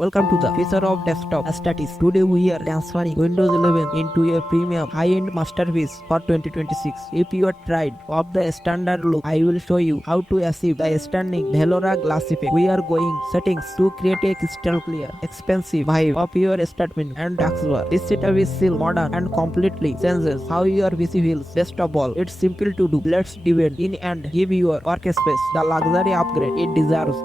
Welcome to the future of desktop aesthetics. Today we are transferring Windows 11 into a premium high-end masterpiece for 2026. If you are tired of the standard look, I will show you how to achieve the stunning Velora Glass effect. We are going settings to create a crystal clear, expensive vibe of your start menu and Taskbar. This setup is still modern and completely changes how your PC feels. Best of all, it's simple to do. Let's dive in and give your workspace the luxury upgrade it deserves.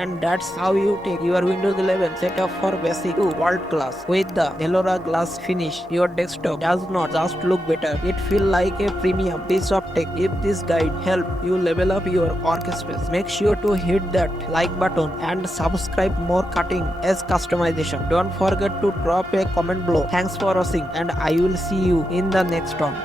And that's how you take your Windows 11 setup for basic to world class. With the Velora Glass finish, your desktop does not just look better, it feels like a premium piece of tech. If this guide helped you level up your workspace, make sure to hit that like button and subscribe more cutting edge customization. Don't forget to drop a comment below. Thanks for watching and I will see you in the next one.